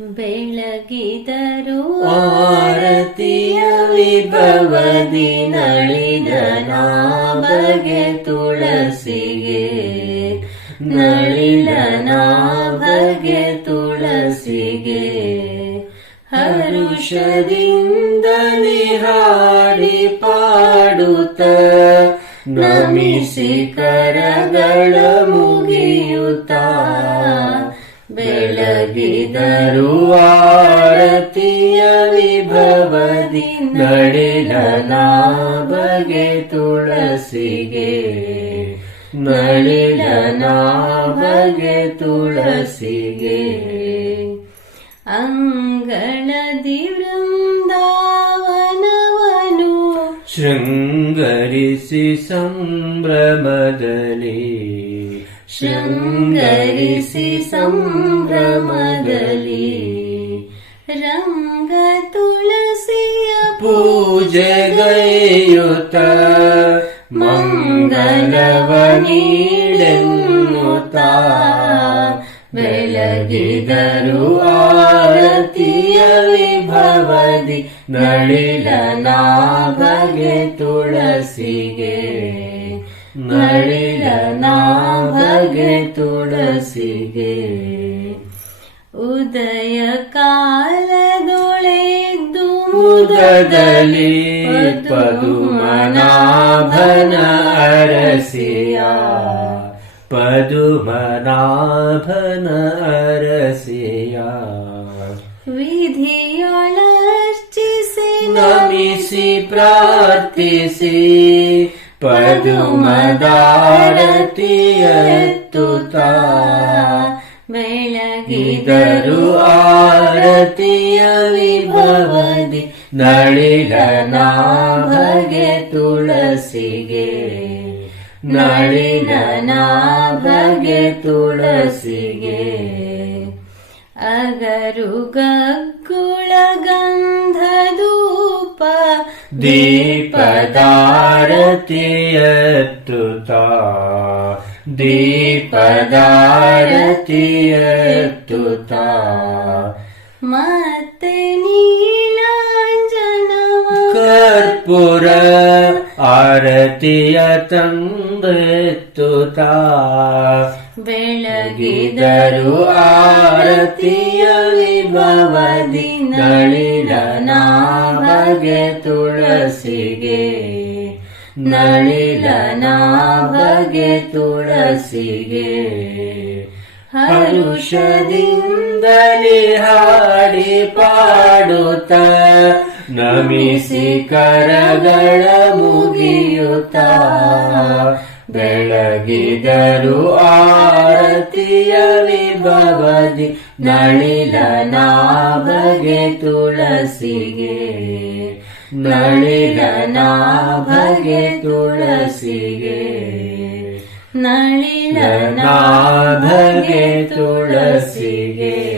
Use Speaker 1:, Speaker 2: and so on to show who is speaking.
Speaker 1: ಬೆಳಗಿದರು
Speaker 2: ಆರತಿಯ ವಿಭವದಿ ನಳಿದ ನಾಭಗೆ ತುಳಸಿಗೆ. ನಳಿದ ನಾಭಗೆ ತುಳಸಿಗೆ. ಹರುಷದಿಂದ ಹಾಡಿ ಪಾಡುತ್ತ ನಮಿಸಿ ಕರಗಳ ಆರತಿಯ ವಿಭವದಿ ನಳಿನ ನಾಭಗೆ ತುಳಸಿಗೆ. ನಳಿನ ನಾಭಗೆ ತುಳಸಿಗೆ.
Speaker 1: ಅಂಗಳದಿ ವೃಂದಾವನವನು
Speaker 2: ಶೃಂಗರಿಸಿ ಸಂಭ್ರಮದಲ್ಲಿ.
Speaker 1: ಶೃಂಗರಿಸಿ ಸಂಭ್ರಮದಲ್ಲಿ. ರಂಗ ತುಳಸಿಯ
Speaker 2: ಪೂಜೆಗೈಯುತ ಮಂಗಲವ ನೀಡೆನ್ನುತ್ತ ಬೆಳಗಿದರು ಆರತಿಯ ವಿಭವದಿ ನಳಿಲ ನಾಭಗೆ ತುಳಸಿಗೆ. ನಳಿಲ ನಾಭಗೆ ತುಳಸಿಗೆ
Speaker 1: ಉದಯ ಕಾಲದೊಳೆದ್ದು
Speaker 2: ಮುದದಲ್ಲಿ ಪದುಮನಾಭನ ಅರಸಿಯ ಪದುಮನಾಭನ ಅರಸಿಯ
Speaker 1: ವಿಧಿಯೊಳರ್ಚಿಸಿ
Speaker 2: ನಮಿಸಿ ಪ್ರಾರ್ಥಿಸಿ ಪದುಮದಾರತಿಯತ್ತುತ್ತ
Speaker 1: ಬೆಳಗಿದರು
Speaker 2: ಆರತಿಯ ವಿಭವದಿ ನಳಿಲ ನಾಭಗೆ ತುಳಸಿಗೆ. ನಳಿಲ ನಾಭಗೆ ತುಳಸಿಗೆ.
Speaker 1: ಅಗರು ಗಗ್ಗುಳ ಗಂಧಧೂಪ
Speaker 2: ದೀಪದಾರತಿಯತ್ತುತ ದೀಪದಾರತಿಯತ್ತುತ
Speaker 1: ಮತ್ತೆ ನೀಲಾಂಜನವ
Speaker 2: ಕರ್ಪೂರ ಆರತಿಯ ತಂದೆತ್ತುತ.
Speaker 1: ಬೆಳಗಿದರು
Speaker 2: ಆರತಿಯ ವಿಭವದಿ ನಳಿನ ನಾಭಗೆ ತುಳಸಿಗೆ ನಳಿನ ನಾಭಗೆ ತುಳಸಿಗೆ. ಹರುಷದಿಂದಲೇ ಹಾಡಿ ಪಾಡುತ್ತ ನಮಿಸಿ ಕರಗಳ ಮುಗಿಯುತ್ತ. ಬೆಳಗಿದರು ಆರತಿಯ ವಿಭವದಿ ನಳಿಲ ನಾಭಗೆ ತುಳಸಿಗೆ. ನಳಿಲ ನಾಭಗೆ ತುಳಸಿಗೆ. ನಾಭಗೆ ತುಳಸಿಗೆ.